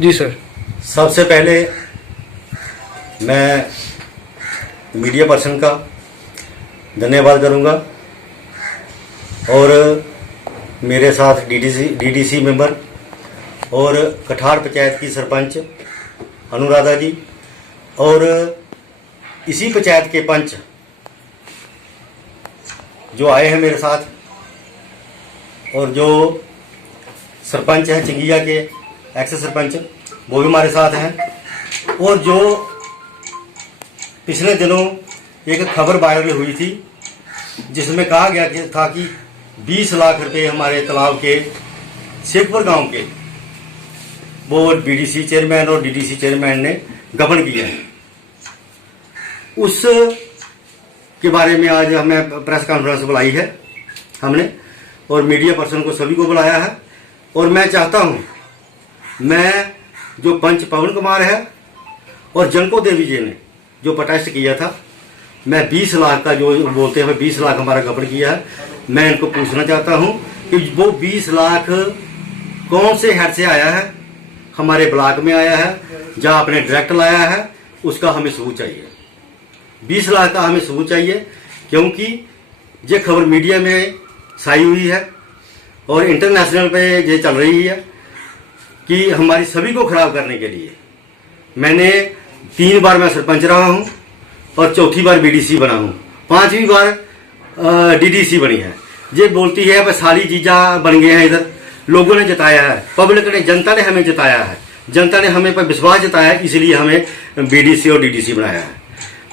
जी sir. सबसे पहले मैं मीडिया पर्सन का धन्यवाद करूंगा और मेरे साथ डीडीसी मेंबर और कठार पंचायत की सरपंच अनुराधा जी और इसी पंचायत के पंच जो आए हैं मेरे साथ, और जो सरपंच हैं चिंगिया के एक्स सरपंच वो भी हमारे साथ हैं। और जो पिछले दिनों एक खबर वायरल हुई थी जिसमें कहा गया था कि 20 लाख रुपए हमारे तालाब के शेखपुर गांव के वो बीडीसी चेयरमैन और डीडीसी चेयरमैन ने गबन किया है, उस के बारे में आज हमें प्रेस कॉन्फ्रेंस बुलाई है हमने, और मीडिया पर्सन को सभी को बुलाया है। और मैं चाहता हूं, मैं जो पंच पवन कुमार है और जनको देवी जी ने जो प्रोटेस्ट किया था, मैं 20 लाख का जो बोलते हैं 20 लाख हमारा गबन किया है, मैं इनको पूछना चाहता हूं कि वो 20 लाख कौन से हेड से आया है, हमारे ब्लॉक में आया है जहां आपने डायरेक्ट लाया है, उसका हमें सबूत चाहिए। 20 लाख का हमें सबूत चाहिए, क्योंकि ये खबर मीडिया में छाई हुई है और इंटरनेशनल पे ये चल रही है कि हमारी सभी को खराब करने के लिए। मैंने 3 बार मैं सरपंच रहा हूं और चौथी बार बीडीसी बना हूं, 5वीं बार डीडीसी बनी है। ये बोलती है बस सारी जीजा बन गए हैं, इधर लोगों ने जताया है, पब्लिक ने, जनता ने हमें जताया है, जनता ने हमें पर विश्वास जताया है, इसलिए हमें बीडीसी और डीडीसी बनाया है।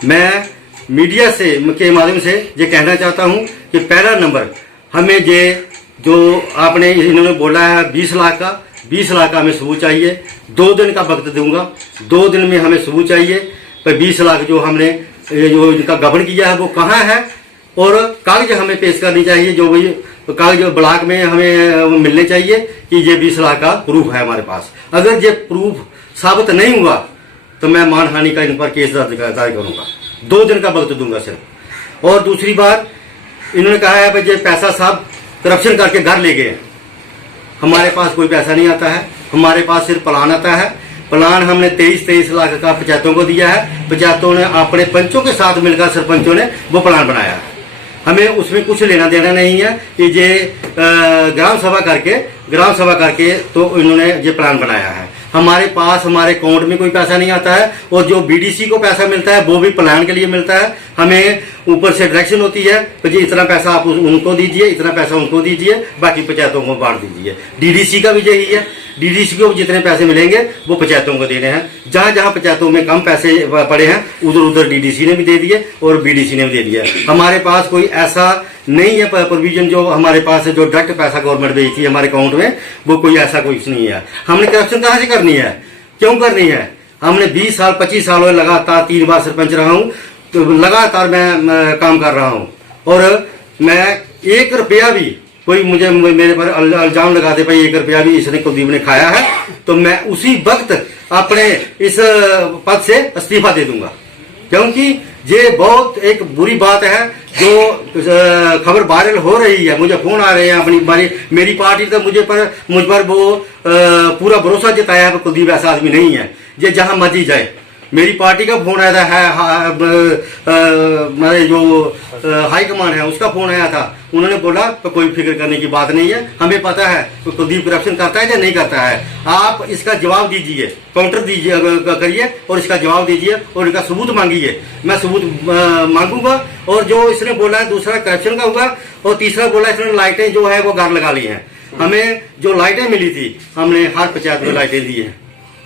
मैं मीडिया से के माध्यम से ये कहना चाहता हूं कि पहला नंबर हमें ये जो आपने इन्होंने बोला है 20 लाख का हमें सबूत चाहिए। 2 दिन का वक्त दूंगा, 2 दिन में हमें सबूत चाहिए। पर 20 लाख जो हमने जो इनका गबन किया है वो कहाँ है, और कागज हमें पेश करनी चाहिए, जो भी कागज ब्लॉक में हमें मिलने चाहिए कि ये 20 लाख का प्रूफ है हमारे पास। अगर ये प्रूफ साबित नहीं हुआ तो मैं मानहानि का इन पर केस दर्ज करूंगा। 2 दिन का वक्त दूंगा सिर्फ। और दूसरी बात, इन्होंने कहा है भाई ये पैसा साहब करप्शन करके घर ले गए। हमारे पास कोई पैसा नहीं आता है, हमारे पास सिर्फ प्लान आता है। प्लान हमने 23 लाख का पंचायतों को दिया है, पंचायतों ने अपने पंचों के साथ मिलकर सरपंचों ने वो प्लान बनाया है। हमें उसमें कुछ लेना देना नहीं है कि ये ग्राम सभा करके तो इन्होंने ये प्लान बनाया है। हमारे पास हमारे अकाउंट में कोई पैसा नहीं आता है, और जो बीडीसी को पैसा मिलता है वो भी प्लान के लिए मिलता है। हमें ऊपर से डायरेक्शन होती है तो जी इतना पैसा आप उनको दीजिए, इतना पैसा उनको दीजिए, बाकी पंचायतों को बांट दीजिए। डीडीसी का भी यही है, डीडीसी को जितने पैसे मिलेंगे वो पंचायतों को देने हैं। जहां जहां पंचायतों में कम पैसे पड़े हैं उधर उधर डीडीसी ने भी दे दिए और बीडीसी ने भी दे दिया। हमारे पास कोई ऐसा नहीं है प्रोविजन जो हमारे पास जो डायरेक्ट पैसा गवर्नमेंट भेजती है हमारे अकाउंट में, वो कोई ऐसा कुछ नहीं है। हमने करप्शन कहाँ से करनी है, क्यों करनी है? हमने 20 साल 25 साल लगातार 3 बार सरपंच रहा हूँ, तो लगातार मैं काम कर रहा हूँ, और मैं 1 रुपया भी कोई मुझे मेरे पर इल्जाम लगाते भाई 1 रुपया भी इसने कुलदीप ने खाया है, तो मैं उसी वक्त अपने इस पद से इस्तीफा दे दूंगा। क्योंकि ये बहुत एक बुरी बात है जो खबर वायरल हो रही है। मुझे फोन आ रहे हैं अपनी मेरी पार्टी तो मुझ पर वो पूरा भरोसा जताया है, कुलदीप ऐसा आदमी नहीं है, ये जहां मर्जी जाए। मेरी पार्टी का फोन आया था, मेरे जो हाई कमान है उसका फोन आया था, उन्होंने बोला तो कोई फिक्र करने की बात नहीं है, हमें पता है तो कुलदीप करप्शन करता है या नहीं करता है। आप इसका जवाब दीजिए, काउंटर दीजिए करिए और इसका जवाब दीजिए और इसका सबूत मांगिए। मैं सबूत मांगूंगा। और जो इसने बोला है दूसरा करप्शन का होगा, और तीसरा बोला इसने लाइटें जो है वो घर लगा ली हैं। हमें जो लाइटें मिली थी हमने हर पंचायत में लाइटें दी हैं,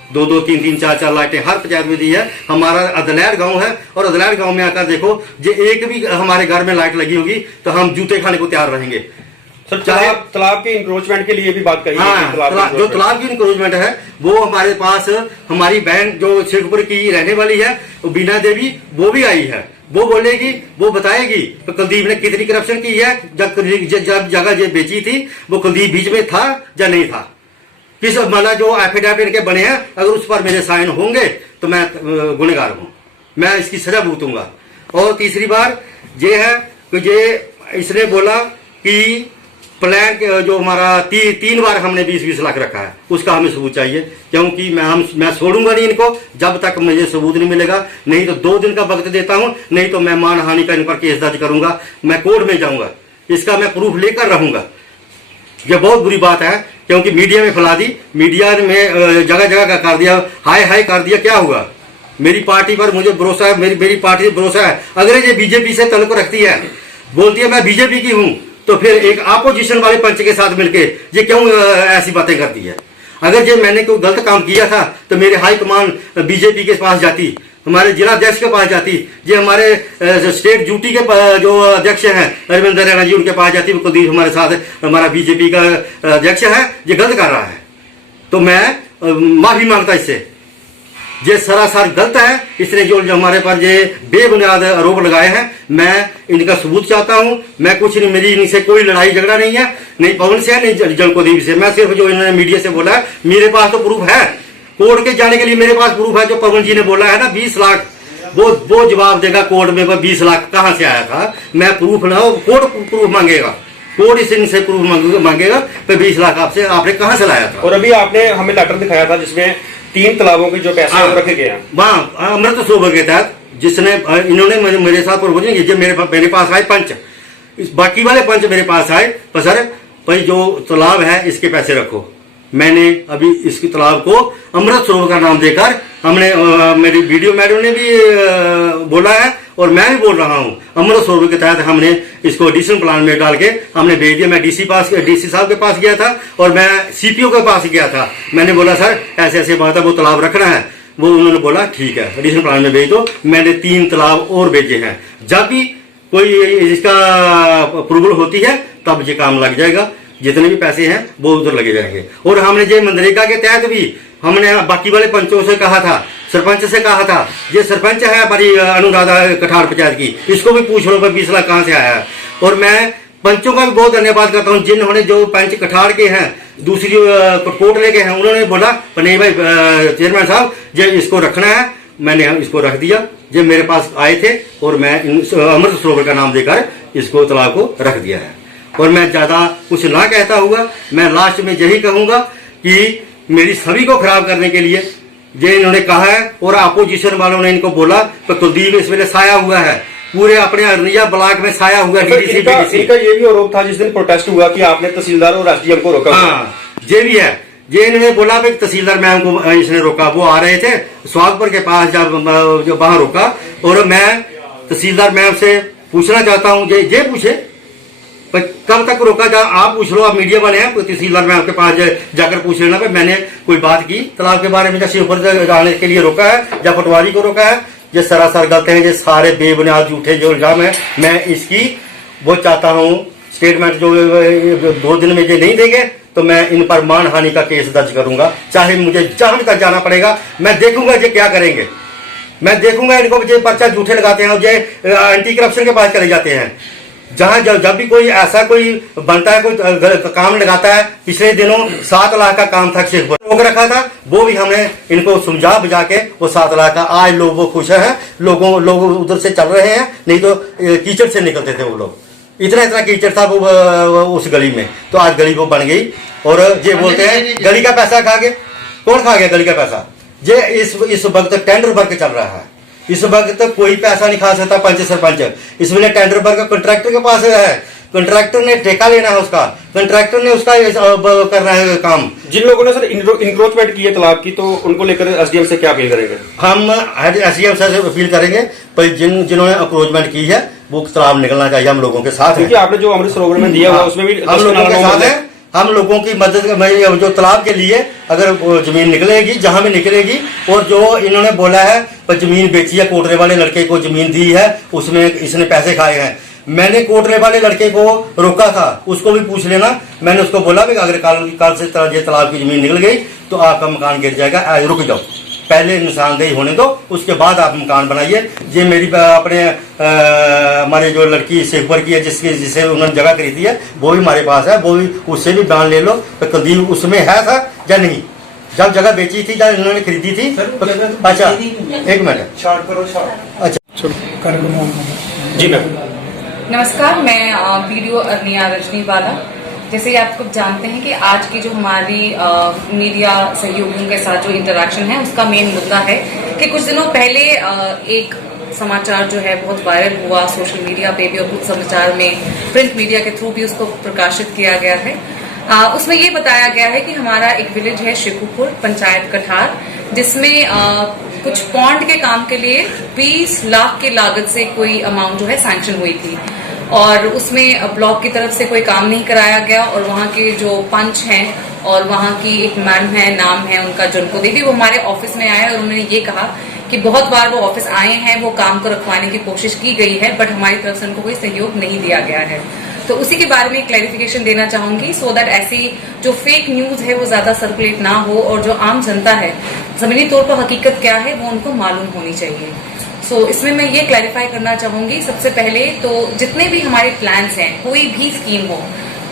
2-2, 3-3, 4-4 लाइटें हर पंचायत में दी है। हमारा अदलैर गांव है, और अदलैर गांव में आकर देखो, जे एक भी हमारे घर में लाइट लगी होगी तो हम जूते खाने को तैयार रहेंगे। सर, तालाब के इंक्रोचमेंट के लिए भी बात कही। हाँ, जो तालाब की इंक्रोचमेंट है वो हमारे पास हमारी बहन जो शेखपुर की रहने वाली है बीना देवी, वो भी आई है। वो बोलेगी, वो बताएगी तो कुलदीप ने कितनी करप्शन की है। जब जगह ये बेची थी वो कुलदीप बीच में था या नहीं था, किस मतलब जो एफिडेविट के बने हैं, अगर उस पर मेरे साइन होंगे तो मैं गुनहगार हूं, मैं इसकी सजा भुगतूंगा। और तीसरी बार ये है कि ये इसने बोला कि प्लान के जो हमारा 3 बार हमने 20-20 लाख रखा है, उसका हमें सबूत चाहिए, क्योंकि मैं छोड़ूंगा नहीं इनको जब तक मुझे सबूत नहीं मिलेगा। नहीं तो 2 दिन का वक्त देता हूं, नहीं तो मैं मानहानि का इन पर केस दर्ज करूंगा, मैं कोर्ट में जाऊंगा, इसका मैं प्रूफ लेकर रहूंगा। यह बहुत बुरी बात है, क्योंकि मीडिया में फैला दी, मीडिया में जगह जगह कर दिया, हाय हाय कर दिया। क्या हुआ? मेरी पार्टी पर मुझे भरोसा है, मेरी पार्टी से भरोसा है। अगर ये बीजेपी से तल्लुक रखती है, बोलती है मैं बीजेपी की हूं, तो फिर एक अपोजिशन वाले पंच के साथ मिलके ये क्यों ऐसी बातें करती है? अगर ये मैंने कोई गलत काम किया था तो मेरे हाई कमान बीजेपी के पास जाती, हमारे जिला अध्यक्ष के पास जाती, ये हमारे स्टेट ड्यूटी के जो अध्यक्ष हैं रविंद्र रैना जी, उनके पास जाती। कुलदीप हमारे साथ हमारा बीजेपी का अध्यक्ष है, ये गलत कर रहा है, तो मैं माफी मांगता इससे। ये सरासर गलत है, इसने जो हमारे पर ये बेबुनियाद आरोप लगाए हैं, मैं इनका सबूत चाहता हूं। मैं कुछ नहीं, मेरी इनसे कोई लड़ाई झगड़ा नहीं है, नहीं पवन से है, नहीं जलकोदेवी से। मैं सिर्फ जो इन्होंने मीडिया से बोला है, मेरे पास तो प्रूफ है, कोर्ट के जाने के लिए मेरे पास प्रूफ है। जो पवन जी ने बोला है ना 20 लाख, वो जवाब देगा कोर्ट में, 20 लाख कहां से आया था। मैं प्रूफ ना हो, कोर्ट प्रूफ मांगेगा, कोर्ट इनसे प्रूफ मांगेगा, तो 20 लाख आपने कहां से लाया था। और अभी आपने हमें लेटर दिखाया था जिसमें 3 तालाबों के जो पैसे रखे गए हैं, वहां अमृत सरोवर के तहत जिसने इन्होंने मेरे साथ मेरे पास आए पंच, बाकी वाले पंच मेरे पास आए, पर सर भाई जो तालाब है इसके पैसे रखो। मैंने अभी इसके तालाब को अमृत सरोवर का नाम देकर हमने मेरी वीडियो मैडम ने भी बोला है और मैं भी बोल रहा हूं, अमृत सरोवर के तहत हमने इसको एडिशनल प्लान में डाल के हमने भेज दिया। मैं डीसी साहब के पास गया था और मैं सीपीओ के पास गया था। मैंने बोला सर ऐसे ऐसे बात है, वो तालाब रखना है। वो उन्होंने बोला ठीक है एडिशनल प्लान में भेज दो। मैंने 3 तालाब और भेजे हैं। जब भी कोई इसका अप्रूवल होती है तब ये काम लग जाएगा, जितने भी पैसे हैं वो उधर लगे जाएंगे। और हमने जो मनरेगा के तहत भी हमने बाकी वाले पंचों से कहा था, सरपंच से कहा था, ये सरपंच है हमारी अनुराधा कठार पंचायत की, इसको भी पूछ लो 20 लाख कहां से आया है। और मैं पंचों का भी बहुत धन्यवाद करता हूं, जिन्होंने जो पंच कठार के हैं दूसरी कोर्ट लेके हैं, उन्होंने बोला नहीं भाई चेयरमैन साहब ये इसको रखना है। मैंने इसको रख दिया। ये मेरे पास आए थे और मैं अमृत सरोवर का नाम देकर इसको तालाब को रख दिया है। और मैं ज्यादा कुछ ना कहता हुआ, मैं लास्ट में यही कहूंगा कि मेरी छवि को खराब करने के लिए ये इन्होंने कहा है। और अपोजिशन वालों ने इनको बोला तो कुलदीप इस वेले साया हुआ है, पूरे अपने अरनिया ब्लॉक में साया हुआ है। इनका ये भी आरोप था जिस दिन प्रोटेस्ट हुआ कि आपने तहसीलदार और एसडीएम को रोका। हाँ ये भी है। ये इन्होंने बोला भाई तहसीलदार मैम को इसने रोका, वो आ रहे थे स्वागपुर के पास जब वहां रोका। और मैं तहसीलदार मैम से पूछना चाहता हूँ, ये पूछे कब तक रोका जा, आप पूछ लो, आप मीडिया वाले हैं, तहसीलदार मैम के पास जाकर पूछ लेना भाई मैंने कोई बात की तालाब के बारे में, जैसे ऊपर जाने के लिए रोका है या पटवारी को रोका है। ये सरासर गलत है, ये सारे बेबुनियाद झूठे जो इल्जाम है। मैं इसकी वो चाहता हूँ स्टेटमेंट जो 2 दिन में ये नहीं देंगे तो मैं इन पर मानहानि का केस दर्ज करूंगा, चाहे मुझे जहां तक जाना पड़ेगा। मैं देखूंगा ये क्या करेंगे, मैं देखूंगा इनको। ये पर्चा झूठे लगाते हैं और ये एंटी करप्शन के पास चले जाते हैं। जहां जब भी कोई ऐसा कोई बनता है, कोई काम लगाता है। पिछले दिनों 7 लाख का काम था, रोक रखा था, वो भी हमने इनको समझा बुझा के वो 7 लाख का, आज लोग वो खुश है, लोग उधर से चल रहे हैं। नहीं तो कीचड़ से निकलते थे वो लोग, इतना कीचड़ था वो उस गली में, तो आज गली वो बन गई। और ये बोलते हैं गली का पैसा खा गए। कौन खा गया गली का पैसा? ये इस वक्त टेंडर वर्क चल रहा है, इस वक्त कोई पैसा नहीं खा सकता पंच सरपंच। इसमें टेंडर वर्क कंट्रैक्टर के पास है, कंट्रैक्टर ने ठेका लेना है उसका, कंट्रैक्टर ने उसका करना है काम। जिन लोगों ने सर इंक्रोचमेंट की है तालाब की, तो उनको लेकर एसडीएम से क्या अपील करेंगे? हम एसडीएम से अपील करेंगे पर जिन्होंने अप्रोचमेंट की है वो तालाब निकलना चाहिए। हम लोगों के साथ, क्योंकि आपने जो अमृत सरोवर में दिया हुआ उसमें भी हम लोगों के साथ है। हम लोगों की मदद जो तालाब के लिए अगर जमीन निकलेगी, जहां भी निकलेगी। और जो इन्होंने बोला है पर जमीन बेची है, कोटरे वाले लड़के को जमीन दी है, उसमें इसने पैसे खाए हैं। मैंने कोटरे वाले लड़के को रोका था, उसको भी पूछ लेना। मैंने उसको बोला भी अगर कल से ये तालाब की जमीन निकल गई तो आपका मकान गिर जाएगा, रुक जाओ, पहले निशानदेही होने दो, उसके बाद आप मकान बनाइए। ये मेरी अपने हमारे जो लड़की शेखपुर की है, जिसे उन्होंने जगह खरीदी है, वो भी हमारे पास है, वो भी उससे भी बयान ले लो तो कुलदीप उसमें है था या नहीं, जब जगह बेची थी जब इन्होंने खरीदी थी। अच्छा 1 मिनट, अच्छा जी मैम। नमस्कार, मैं वीडियो अरनिया रजनीवाला। जैसे कि आप लोग जानते हैं कि आज की जो हमारी मीडिया सहयोगियों के साथ जो इंटरेक्शन है उसका मेन मुद्दा है कि कुछ दिनों पहले एक समाचार जो है बहुत वायरल हुआ सोशल मीडिया पे भी और कुछ समाचार में प्रिंट मीडिया के थ्रू भी उसको प्रकाशित किया गया है। उसमें ये बताया गया है कि हमारा एक विलेज है शेखुपुर पंचायत कठार, जिसमें कुछ पॉन्ड के काम के लिए 20 लाख की लागत से कोई अमाउंट जो है सैंक्शन हुई थी और उसमें ब्लॉक की तरफ से कोई काम नहीं कराया गया और वहाँ के जो पंच हैं और वहाँ की एक मैम है, नाम है उनका जुनको देवी, वो हमारे ऑफिस में आए और उन्होंने ये कहा कि बहुत बार वो ऑफिस आए हैं, वो काम को रखवाने की कोशिश की गई है बट हमारी तरफ से उनको कोई सहयोग नहीं दिया गया है। तो उसी के बारे में क्लैरिफिकेशन देना चाहूंगी सो दैट ऐसी जो फेक न्यूज है वो ज्यादा सर्कुलेट ना हो और जो आम जनता है जमीनी तौर पर हकीकत क्या है वो उनको मालूम होनी चाहिए। इसमें मैं ये क्लैरिफाई करना चाहूंगी सबसे पहले तो जितने भी हमारे प्लान्स हैं, कोई भी स्कीम हो,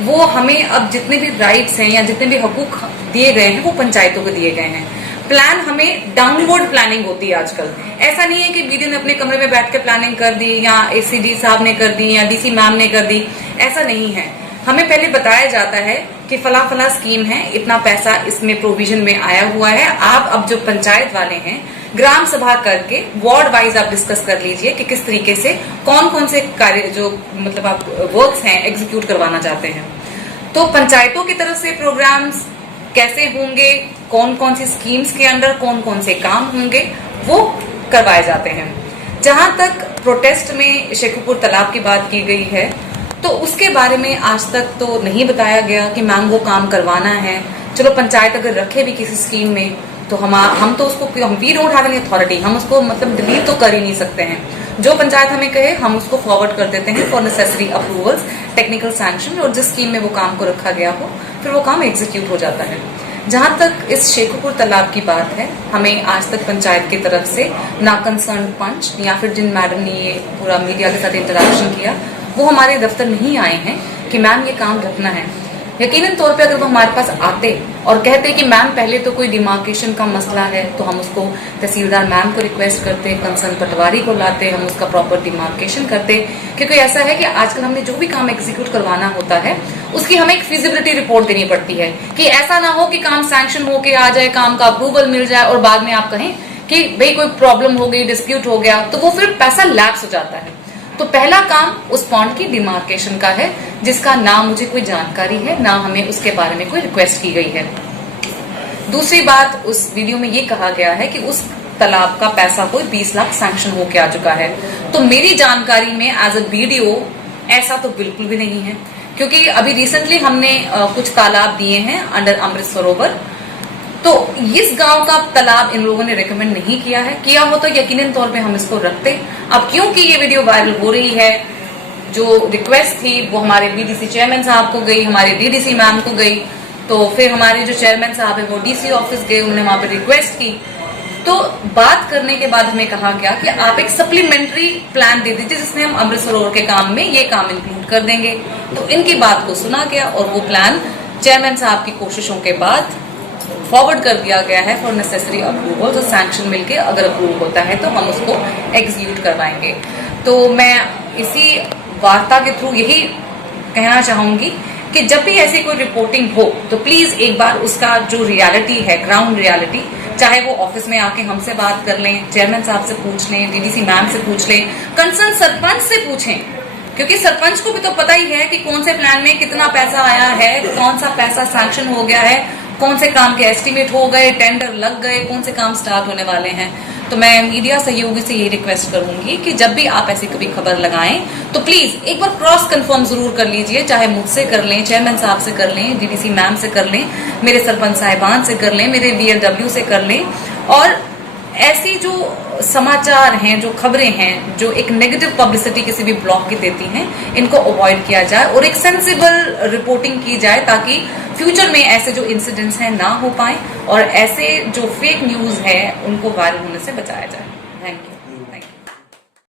वो हमें अब जितने भी राइट्स हैं या जितने भी हकूक दिए गए हैं वो पंचायतों को दिए गए हैं। प्लान हमें डाउनवर्ड प्लानिंग होती है आजकल। ऐसा नहीं है कि बीडी ने अपने कमरे में बैठ के प्लानिंग कर दी या एसीडी साहब ने कर दी या डीसी मैम ने कर दी, ऐसा नहीं है। हमें पहले बताया जाता है कि फला फला स्कीम है, इतना पैसा इसमें प्रोविजन में आया हुआ है। आप अब जो पंचायत वाले हैं ग्राम सभा करके वार्ड वाइज आप डिस्कस कर लीजिए कि किस तरीके से कौन कौन से कार्य जो मतलब आप वर्क्स हैं एग्जीक्यूट करवाना चाहते हैं। तो पंचायतों की तरफ से प्रोग्राम्स कैसे होंगे, कौन कौन सी स्कीम्स के अंडर कौन कौन से काम होंगे वो करवाए जाते हैं। जहां तक प्रोटेस्ट में शेखुपुर तालाब की बात की गई है तो उसके बारे में आज तक तो नहीं बताया गया कि मैम वो काम करवाना है। चलो पंचायत अगर रखे भी किसी स्कीम में तो हम तो उसको we don't have any authority, हम उसको मतलब डिलीट तो कर ही नहीं सकते हैं। जो पंचायत हमें कहे हम उसको फॉरवर्ड कर देते हैं for necessary approvals, technical sanction, और जिस स्कीम में वो काम को रखा गया हो फिर वो काम एग्जीक्यूट हो जाता है। जहां तक इस शेखुपुर तालाब की बात है, हमें आज तक पंचायत की तरफ से ना कंसर्न पंच या फिर जिन मैडम ने ये पूरा मीडिया के साथ इंटरेक्शन किया वो हमारे दफ्तर नहीं आए हैं कि मैम ये काम रखना है। यकीनन तौर पे अगर वो हमारे पास आते और कहते कि मैम पहले तो कोई डिमार्केशन का मसला है तो हम उसको तहसीलदार मैम को रिक्वेस्ट करते, कंसर्न पटवारी को लाते, हम उसका प्रॉपर डिमार्केशन करते। क्योंकि ऐसा है कि आजकल हमने जो भी काम एग्जीक्यूट करवाना होता है उसकी हमें एक फिजिबिलिटी रिपोर्ट देनी पड़ती है कि ऐसा ना हो कि काम सैंक्शन होके आ जाए, काम का अप्रूवल मिल जाए और बाद में आप कहें कि भाई कोई प्रॉब्लम हो गई, डिस्प्यूट हो गया, तो वो फिर पैसा लैप्स हो जाता है। तो पहला काम उस पॉन्ड की डिमार्केशन का है जिसका ना मुझे कोई जानकारी है ना हमें उसके बारे में कोई रिक्वेस्ट की गई है। दूसरी बात, उस वीडियो में ये कहा गया है कि उस तालाब का पैसा कोई 20 लाख सैंक्शन होके आ चुका है। तो मेरी जानकारी में एज अ बीडीओ ऐसा तो बिल्कुल भी नहीं है, क्योंकि अभी रिसेंटली हमने कुछ तालाब दिए हैं अंडर अमृत सरोवर। तो इस गांव का तालाब इन लोगों ने रिकमेंड नहीं किया है, किया हो तो यकीनन तौर पे हम इसको रखते। अब क्योंकि ये वीडियो वायरल हो रही है, जो रिक्वेस्ट थी वो हमारे बीडीसी चेयरमैन साहब को गई, हमारे डीडीसी मैम को गई, तो फिर हमारे जो चेयरमैन साहब है वो डीसी ऑफिस गए, उन्होंने वहां पर रिक्वेस्ट की। तो बात करने के बाद हमें कहा गया कि आप एक सप्लीमेंट्री प्लान दे दीजिए जिसमें हम अमृत सरोवर के काम में ये काम इंक्लूड कर देंगे। तो इनकी बात को सुना गया और वो प्लान चेयरमैन साहब की कोशिशों के बाद फॉरवर्ड कर दिया गया है फॉर नेसेसरी अप्रूवल। तो सैंक्शन मिलके अगर अप्रूव होता है तो हम उसको एग्जीक्यूट करवाएंगे। तो मैं इसी वार्ता के थ्रू यही कहना चाहूंगी कि जब भी ऐसी कोई रिपोर्टिंग हो तो प्लीज एक बार उसका जो रियलिटी है, ग्राउंड रियलिटी, चाहे वो ऑफिस में आके हमसे बात कर लें, चेयरमैन साहब से पूछ लें, डीडीसी मैम से पूछ लें, कंसर्न सरपंच से पूछें, क्योंकि सरपंच को भी तो पता ही है कि कौन से प्लान में कितना पैसा आया है, कौन सा पैसा सैंक्शन हो गया है, कौन से काम के एस्टिमेट हो गए, टेंडर लग गए, कौन से काम स्टार्ट होने वाले हैं। तो मैं मीडिया सहयोगी से यही रिक्वेस्ट करूंगी कि जब भी आप ऐसी कभी खबर लगाएं तो प्लीज एक बार क्रॉस कंफर्म जरूर कर लीजिए, चाहे मुझसे कर लें, चेयरमैन साहब से कर लें, डीडीसी मैम से कर लें, मेरे सरपंच साहिबान से कर लें, मेरे वीएलडब्ल्यू से कर लें। और ऐसी जो समाचार हैं, जो खबरें हैं, जो एक नेगेटिव पब्लिसिटी किसी भी ब्लॉक की देती हैं, इनको अवॉइड किया जाए और एक सेंसिबल रिपोर्टिंग की जाए ताकि फ्यूचर में ऐसे जो इंसिडेंट्स हैं ना हो पाए और ऐसे जो फेक न्यूज है उनको वायरल होने से बचाया जाए। Thank you.